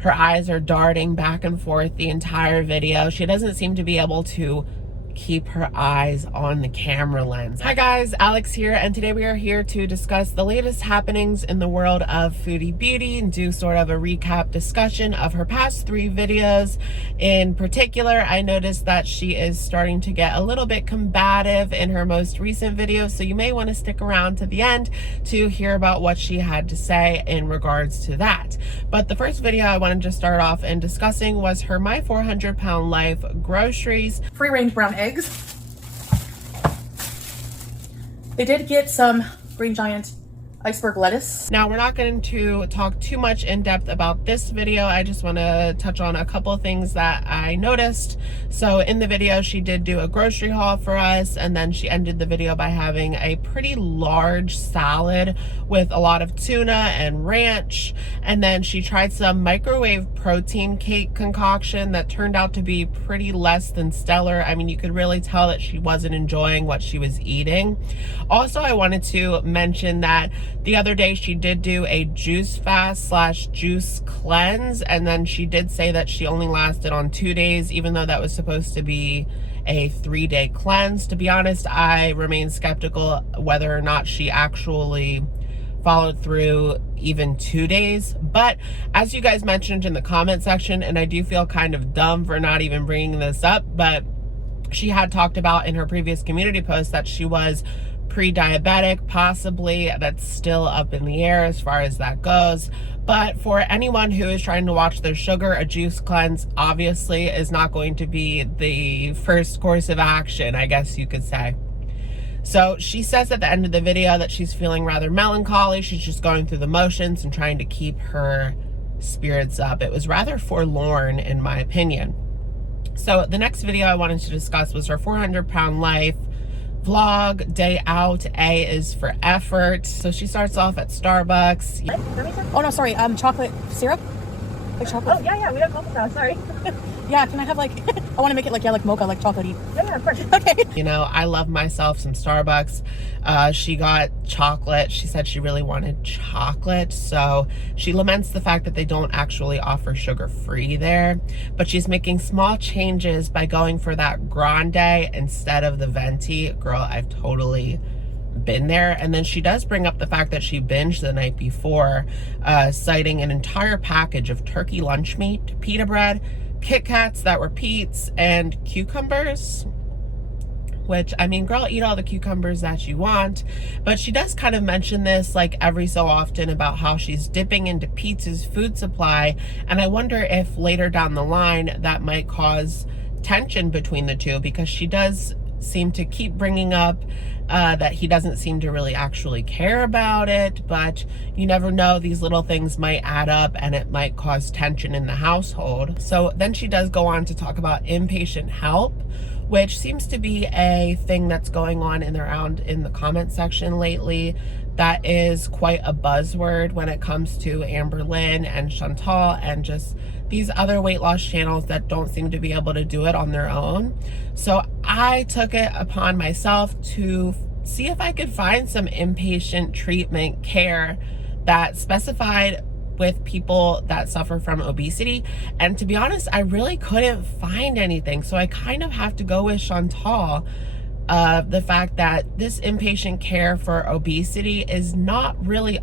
Her eyes are darting back and forth the entire video. She doesn't seem to be able to keep her eyes on the camera lens. Hi guys, Alex here, and today we are here to discuss the latest happenings in the world of Foodie Beauty and do sort of a recap discussion of her past 3 videos. In particular, I noticed that she is starting to get a little bit combative in her most recent video, so you may want to stick around to the end to hear about what she had to say in regards to that. But the first video I wanted to start off in discussing was her My 400 Pound Life groceries. Free-range brown eggs. They did get some Green Giant iceberg lettuce. Now, we're not going to talk too much in depth about this video. I just want to touch on a couple of things that I noticed. So in the video, she did do a grocery haul for us, and then she ended the video by having a pretty large salad with a lot of tuna and ranch. And then she tried some microwave protein cake concoction that turned out to be pretty less than stellar. I mean, you could really tell that she wasn't enjoying what she was eating. Also, I wanted to mention that the other day she did do a juice fast / juice cleanse, and then she did say that she only lasted on 2 days, even though that was supposed to be a 3-day cleanse. To be honest, I remain skeptical whether or not she actually followed through even 2 days. But as you guys mentioned in the comment section, and I do feel kind of dumb for not even bringing this up, but she had talked about in her previous community post that she was pre-diabetic, possibly. That's still up in the air as far as that goes. But for anyone who is trying to watch their sugar, a juice cleanse obviously is not going to be the first course of action, I guess you could say. So she says at the end of the video that she's feeling rather melancholy. She's just going through the motions and trying to keep her spirits up. It was rather forlorn, in my opinion. So the next video I wanted to discuss was her 400 Pound Life vlog day out. A is for effort. So she starts off at Starbucks. Oh no, sorry, chocolate syrup? Like chocolate? Oh yeah, we don't coffee now, sorry. Yeah, can I have like, I want to make it like, yeah, like mocha, like chocolatey. Yeah, of course. Okay. You know, I love myself some Starbucks. She got chocolate. She said she really wanted chocolate. So she laments the fact that they don't actually offer sugar-free there. But she's making small changes by going for that grande instead of the venti. Girl, I've totally been there. And then she does bring up the fact that she binged the night before, citing an entire package of turkey lunch meat, pita bread, Kit Kats that were Pete's, and cucumbers. Which, I mean, girl, eat all the cucumbers that you want. But she does kind of mention this like every so often about how she's dipping into Pete's food supply. And I wonder if later down the line that might cause tension between the two, because she does seem to keep bringing up that he doesn't seem to really actually care about it. But you never know, these little things might add up and it might cause tension in the household. So then she does go on to talk about inpatient help, which seems to be a thing that's going on around in the comment section lately. That is quite a buzzword when it comes to Amber Lynn and Chantal and just these other weight loss channels that don't seem to be able to do it on their own. So I took it upon myself to see if I could find some inpatient treatment care that specified with people that suffer from obesity. And to be honest, I really couldn't find anything. So I kind of have to go with Chantal. The fact that this inpatient care for obesity is not really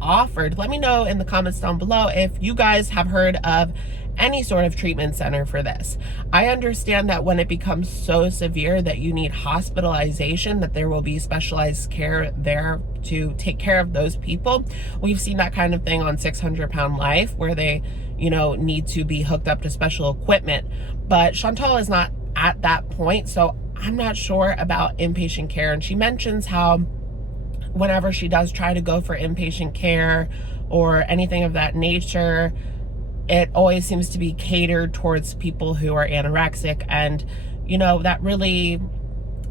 offered. Let me know in the comments down below if you guys have heard of any sort of treatment center for this. I understand that when it becomes so severe that you need hospitalization, that there will be specialized care there to take care of those people. We've seen that kind of thing on 600 Pound Life, where they, you know, need to be hooked up to special equipment. But Chantal is not at that point, so I'm not sure about inpatient care. And she mentions how whenever she does try to go for inpatient care or anything of that nature, it always seems to be catered towards people who are anorexic. And, you know, that really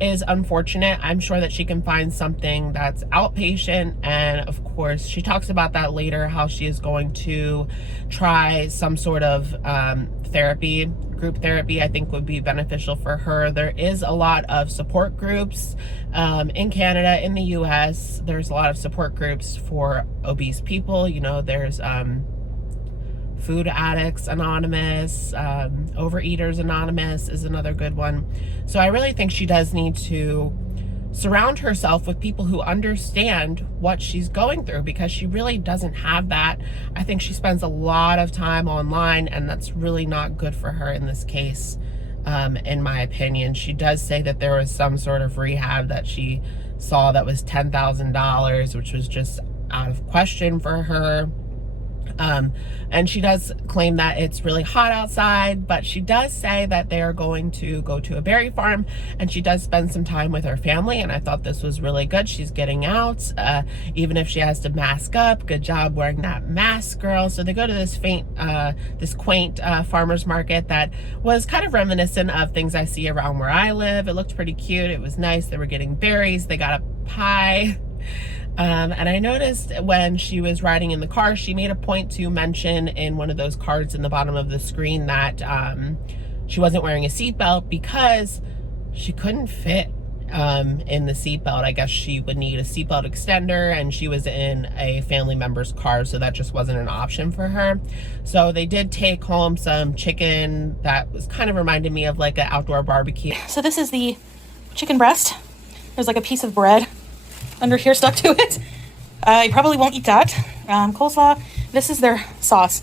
is unfortunate. I'm sure that she can find something that's outpatient. And of course, she talks about that later, how she is going to try some sort of therapy. Group therapy, I think, would be beneficial for her. There is a lot of support groups in Canada, in the US. There's a lot of support groups for obese people. You know, there's Food Addicts Anonymous, Overeaters Anonymous is another good one. So I really think she does need to surround herself with people who understand what she's going through, because she really doesn't have that. I think she spends a lot of time online, and that's really not good for her in this case, in my opinion. She does say that there was some sort of rehab that she saw that was $10,000, which was just out of question for her. And she does claim that it's really hot outside, but she does say that they are going to go to a berry farm, and she does spend some time with her family, and I thought this was really good. She's getting out, even if she has to mask up. Good job wearing that mask, girl. So they go to this quaint farmer's market that was kind of reminiscent of things I see around where I live. It looked pretty cute. It was nice. They were getting berries. They got a pie. And I noticed when she was riding in the car, she made a point to mention in one of those cards in the bottom of the screen that she wasn't wearing a seatbelt because she couldn't fit in the seatbelt. I guess she would need a seatbelt extender, and she was in a family member's car, so that just wasn't an option for her. So they did take home some chicken that was kind of reminded me of like an outdoor barbecue. So this is the chicken breast. There's like a piece of bread under here stuck to it. I probably won't eat that. Coleslaw. This is their sauce.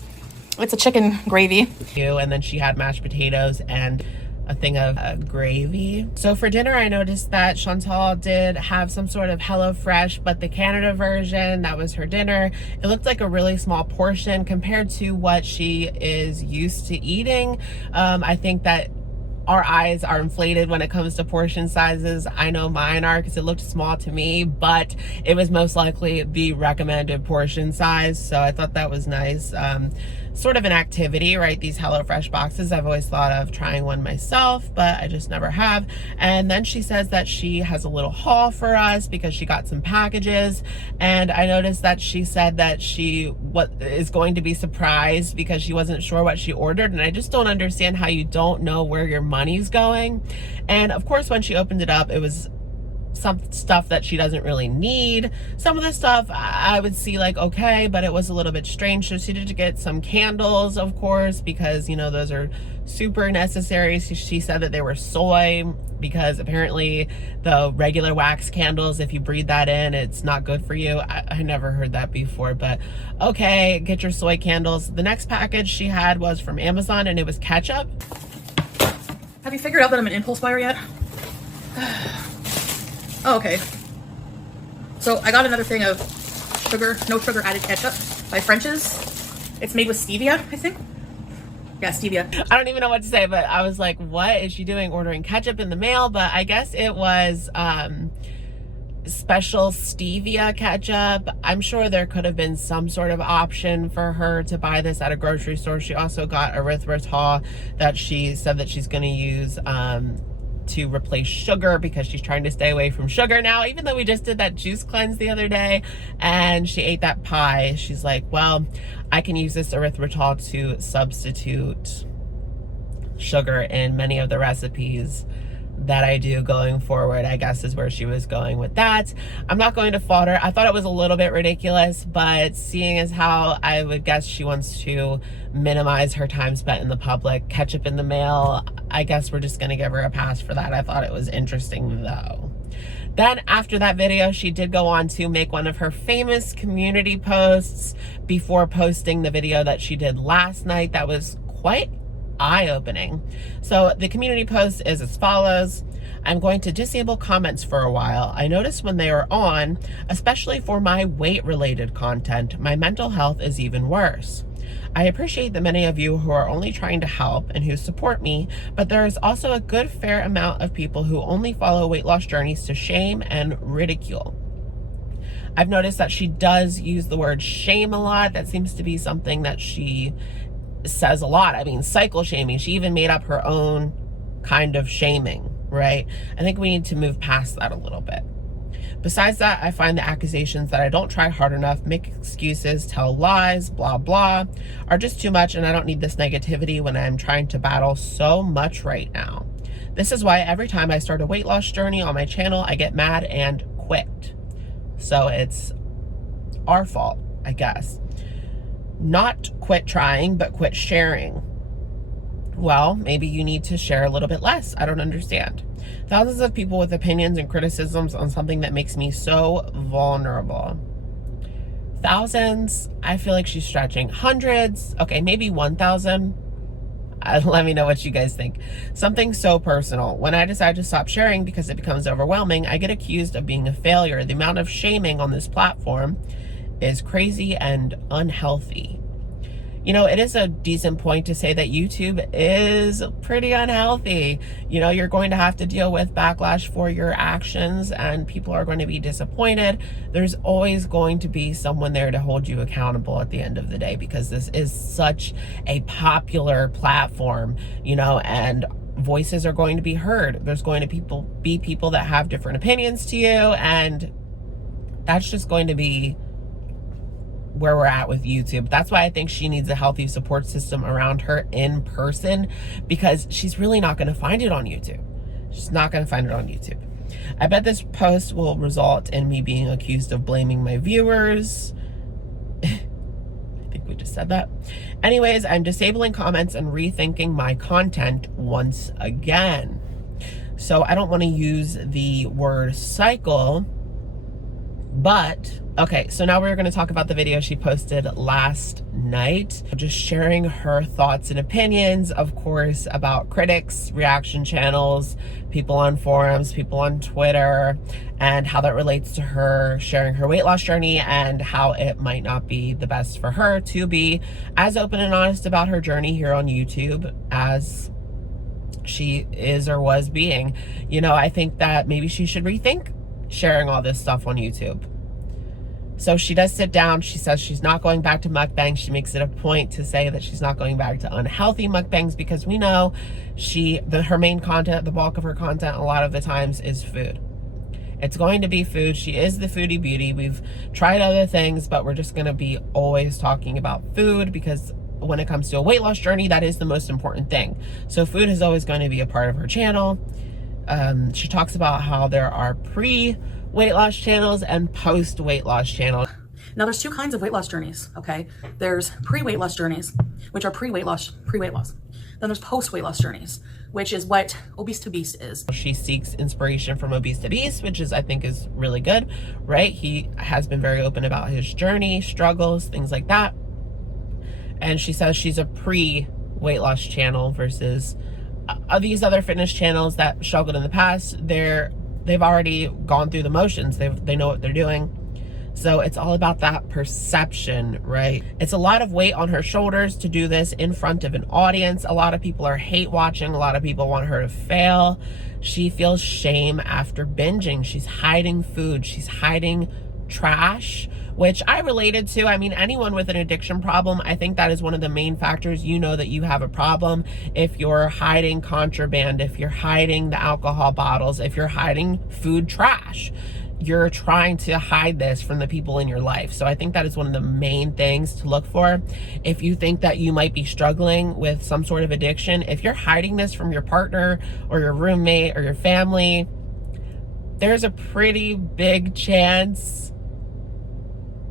It's a chicken gravy. And then she had mashed potatoes and a thing of gravy. So for dinner, I noticed that Chantal did have some sort of HelloFresh, but the Canada version, that was her dinner. It looked like a really small portion compared to what she is used to eating. I think that our eyes are inflated when it comes to portion sizes. I know mine are, because it looked small to me, but it was most likely the recommended portion size. So I thought that was nice. Sort of an activity, right? These HelloFresh boxes. I've always thought of trying one myself, but I just never have. And then she says that she has a little haul for us because she got some packages. And I noticed that she said that she is going to be surprised because she wasn't sure what she ordered. And I just don't understand how you don't know where your money's going. And of course, when she opened it up, it was some stuff that she doesn't really need. Some of the stuff I would see like, okay, but it was a little bit strange. So she did get some candles, of course, because, you know, those are super necessary. So she said that they were soy, because apparently the regular wax candles, if you breathe that in, it's not good for you. I never heard that before, but okay, get your soy candles. The next package she had was from Amazon, and it was ketchup. Have you figured out that I'm an impulse buyer yet? Oh, okay. So I got another thing of no sugar added ketchup by French's. It's made with stevia, I think. Yeah, stevia. I don't even know what to say, but I was like, what is she doing ordering ketchup in the mail? But I guess it was special stevia ketchup. I'm sure there could have been some sort of option for her to buy this at a grocery store. She also got erythritol that she said that she's going to use to replace sugar, because she's trying to stay away from sugar now, even though we just did that juice cleanse the other day and she ate that pie. She's like, well, I can use this erythritol to substitute sugar in many of the recipes that I do going forward, I guess is where she was going with that. I'm not going to fault her. I thought it was a little bit ridiculous, but seeing as how I would guess she wants to minimize her time spent in the public, ketchup in the mail, I guess we're just going to give her a pass for that. I thought it was interesting though. Then after that video, she did go on to make one of her famous community posts before posting the video that she did last night. That was quite eye-opening. So the community post is as follows. I'm going to disable comments for a while. I notice when they are on, especially for my weight-related content, my mental health is even worse. I appreciate that many of you who are only trying to help and who support me, but there is also a good fair amount of people who only follow weight loss journeys to shame and ridicule. I've noticed that she does use the word shame a lot. That seems to be something that she says a lot. I mean, cycle shaming. She even made up her own kind of shaming, right? I think we need to move past that a little bit. Besides that, I find the accusations that I don't try hard enough, make excuses, tell lies, blah, blah, are just too much, and I don't need this negativity when I'm trying to battle so much right now. This is why every time I start a weight loss journey on my channel, I get mad and quit. So it's our fault, I guess. Not quit trying, but quit sharing. Well, maybe you need to share a little bit less. I don't understand. Thousands of people with opinions and criticisms on something that makes me so vulnerable. Thousands, I feel like she's stretching. Hundreds, okay, maybe 1,000. Let me know what you guys think. Something so personal. When I decide to stop sharing because it becomes overwhelming, I get accused of being a failure. The amount of shaming on this platform is crazy and unhealthy. You know, it is a decent point to say that YouTube is pretty unhealthy. You know, you're going to have to deal with backlash for your actions, and people are going to be disappointed. There's always going to be someone there to hold you accountable at the end of the day, because this is such a popular platform, you know, and voices are going to be heard. There's going to be people that have different opinions to you, and that's just going to be where we're at with YouTube. That's why I think she needs a healthy support system around her in person, because she's really not going to find it on YouTube. She's not going to find it on YouTube. I bet this post will result in me being accused of blaming my viewers. I think we just said that. Anyways, I'm disabling comments and rethinking my content once again. So I don't want to use the word cycle, but okay, so now we're going to talk about the video she posted last night, just sharing her thoughts and opinions, of course, about critics, reaction channels, people on forums, people on Twitter, and how that relates to her sharing her weight loss journey, and how it might not be the best for her to be as open and honest about her journey here on YouTube as she is or was being. You know, I think that maybe she should rethink sharing all this stuff on YouTube. So she does sit down. She says she's not going back to mukbangs. She makes it a point to say that she's not going back to unhealthy mukbangs, because we know her main content, the bulk of her content a lot of the times is food. It's going to be food. She is the Foodie Beauty. We've tried other things, but we're just going to be always talking about food, because when it comes to a weight loss journey, that is the most important thing. So food is always going to be a part of her channel. She talks about how there are pre-weight loss channels and post-weight loss channels. Now there's two kinds of weight loss journeys, okay? There's pre-weight loss journeys, which are pre-weight loss. Then there's post-weight loss journeys, which is what Obese to Beast is. She seeks inspiration from Obese to Beast, which I think is really good, right? He has been very open about his journey, struggles, things like that. And she says she's a pre-weight loss channel versus these other fitness channels that struggled in the past. They've already gone through the motions. They know what they're doing. So it's all about that perception, right? It's a lot of weight on her shoulders to do this in front of an audience. A lot of people are hate watching. A lot of people want her to fail. She feels shame after binging. She's hiding food. She's hiding trash, which I related to. I mean, anyone with an addiction problem, I think that is one of the main factors. You know that you have a problem if you're hiding contraband, if you're hiding the alcohol bottles, if you're hiding food trash. You're trying to hide this from the people in your life. So I think that is one of the main things to look for. If you think that you might be struggling with some sort of addiction, if you're hiding this from your partner or your roommate or your family, there's a pretty big chance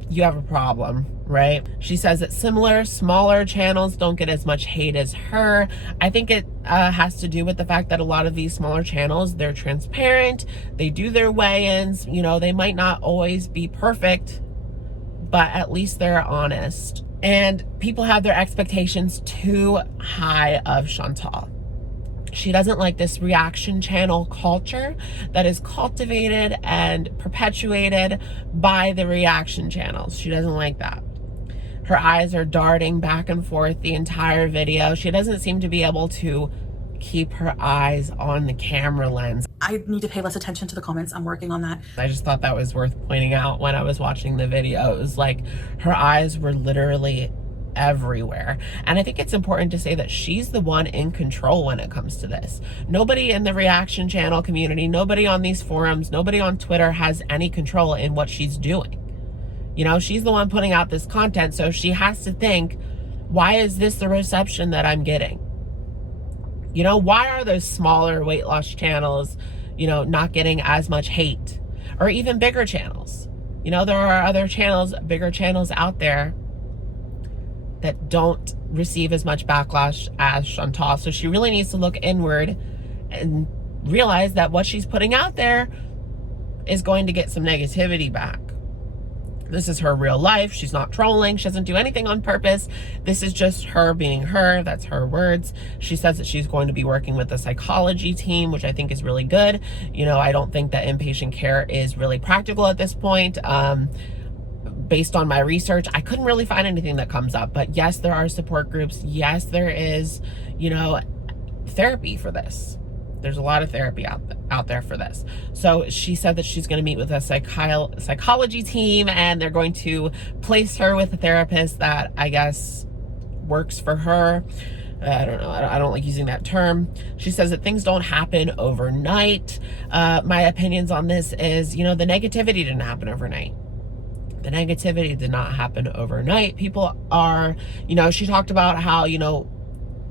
you have a problem, right? She says that similar, smaller channels don't get as much hate as her. I think it has to do with the fact that a lot of these smaller channels, they're transparent, they do their weigh-ins, you know, they might not always be perfect, but at least they're honest. And people have their expectations too high of Chantal. She doesn't like this reaction channel culture that is cultivated and perpetuated by the reaction channels. She doesn't like that. Her eyes are darting back and forth the entire video. She doesn't seem to be able to keep her eyes on the camera lens. I need to pay less attention to the comments. I'm working on that. I just thought that was worth pointing out when I was watching the video. It was like her eyes were literally everywhere. And I think it's important to say that she's the one in control when it comes to this. Nobody in the reaction channel community, nobody on these forums, nobody on Twitter has any control in what she's doing. You know, she's the one putting out this content, so she has to think, why is this the reception that I'm getting? You know, why are those smaller weight loss channels, you know, not getting as much hate? Or even bigger channels. You know, there are other channels, bigger channels out there that don't receive as much backlash as Chantal. So she really needs to look inward and realize that what she's putting out there is going to get some negativity back. This is her real life. She's not trolling. She doesn't do anything on purpose. This is just her being her. That's her words. She says that she's going to be working with the psychology team, which I think is really good. You know, I don't think that inpatient care is really practical at this point. Based on my research, I couldn't really find anything that comes up. But yes, there are support groups. Yes, there is, you know, therapy for this. There's a lot of therapy out there for this. So she said that she's going to meet with a psychology team, and they're going to place her with a therapist that I guess works for her. I don't know. I don't like using that term. She says that things don't happen overnight. My opinions on this is, you know, the negativity didn't happen overnight. The negativity did not happen overnight. People are, you know, she talked about how, you know,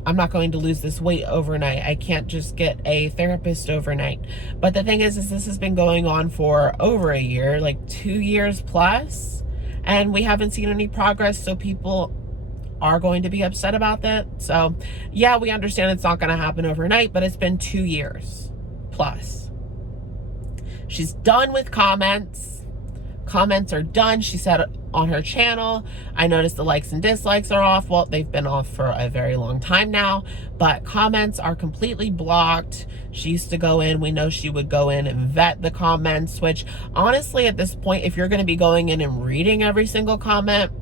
I'm not going to lose this weight overnight. I can't just get a therapist overnight. But the thing is this has been going on for over a year, like 2 years plus, and we haven't seen any progress. So people are going to be upset about that. So yeah, we understand it's not going to happen overnight, but it's been 2 years plus. She's done with comments. Comments are done. She said on her channel, I noticed the likes and dislikes are off. Well, they've been off for a very long time now, but comments are completely blocked. She used to go in, we know she would go in and vet the comments, which honestly at this point, if you're going to be going in and reading every single comment,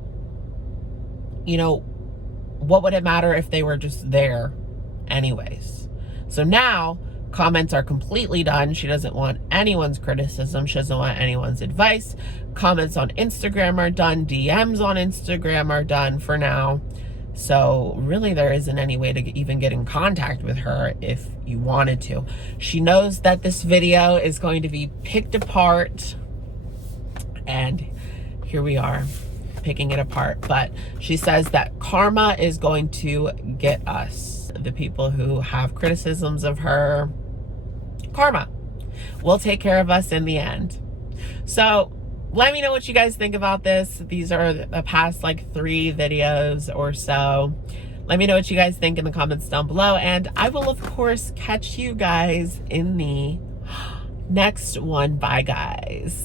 you know, what would it matter if they were just there anyways? So now comments are completely done. She doesn't want anyone's criticism. She doesn't want anyone's advice. Comments on Instagram are done. DMs on Instagram are done for now. So really there isn't any way to even get in contact with her if you wanted to. She knows that this video is going to be picked apart, and here we are picking it apart. But she says that karma is going to get us. The people who have criticisms of her, karma will take care of us in the end. So let me know what you guys think about this. These are the past like 3 videos or so. Let me know what you guys think in the comments down below, and I will of course catch you guys in the next one. Bye guys.